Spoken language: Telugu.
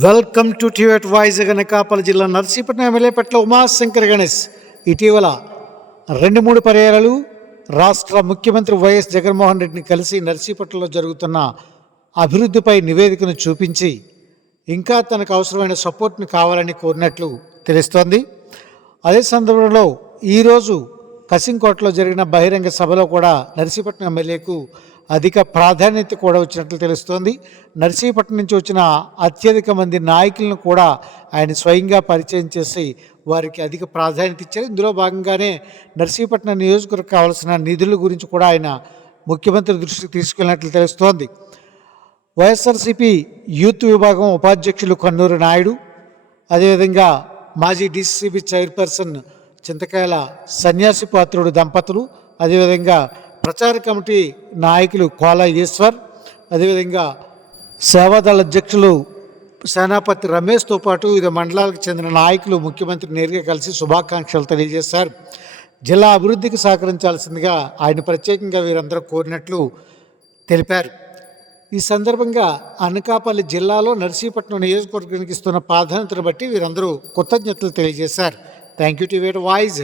వెల్కమ్ టు టివెట్ వాయిస్ గనకాపల్లి జిల్లా నర్సీపట్నం ఎమ్మెల్యే పట్ల ఉమాశంకర్ గణేష్ ఇటీవల రెండు మూడు పర్యాలు రాష్ట్ర ముఖ్యమంత్రి వైఎస్ జగన్మోహన్ రెడ్డిని కలిసి నర్సీపట్నంలో జరుగుతున్న అభివృద్ధిపై నివేదికను చూపించి ఇంకా తనకు అవసరమైన సపోర్ట్ని కావాలని కోరినట్లు తెలుస్తోంది. అదే సందర్భంలో ఈరోజు కసింకోటలో జరిగిన బహిరంగ సభలో కూడా నర్సీపట్నం ఎమ్మెల్యేకు అధిక ప్రాధాన్యత కూడా వచ్చినట్లు తెలుస్తోంది. నర్సీపట్నం నుంచి వచ్చిన అత్యధిక మంది నాయకులను కూడా ఆయన స్వయంగా పరిచయం చేసి వారికి అధిక ప్రాధాన్యత ఇచ్చారు. ఇందులో భాగంగానే నర్సీపట్నం నియోజకవర్గం కావాల్సిన నిధుల గురించి కూడా ఆయన ముఖ్యమంత్రి దృష్టికి తీసుకెళ్ళినట్లు తెలుస్తోంది. వైఎస్ఆర్సీపీ యూత్ విభాగం ఉపాధ్యక్షులు కన్నూరు నాయుడు అదేవిధంగా మాజీ డీసీబీ చైర్పర్సన్ చింతకాయల సన్యాసి పాత్రుడు దంపతులు అదేవిధంగా ప్రచార కమిటీ నాయకులు కోలా ఈశ్వర్ అదేవిధంగా సేవాదళ అధ్యక్షులు సేనాపతి రమేష్తో పాటు వివిధ మండలాలకు చెందిన నాయకులు ముఖ్యమంత్రి నేరుగా కలిసి శుభాకాంక్షలు తెలియజేశారు. జిల్లా అభివృద్ధికి సహకరించాల్సిందిగా ఆయన ప్రత్యేకంగా వీరందరూ కోరినట్లు తెలిపారు. ఈ సందర్భంగా అనకాపల్లి జిల్లాలో నర్సీపట్నం నియోజకవర్గానికి ఇస్తున్న ప్రాధాన్యతను బట్టి వీరందరూ కృతజ్ఞతలు తెలియజేశారు. థ్యాంక్ యూ టు వేట్ వాయిస్.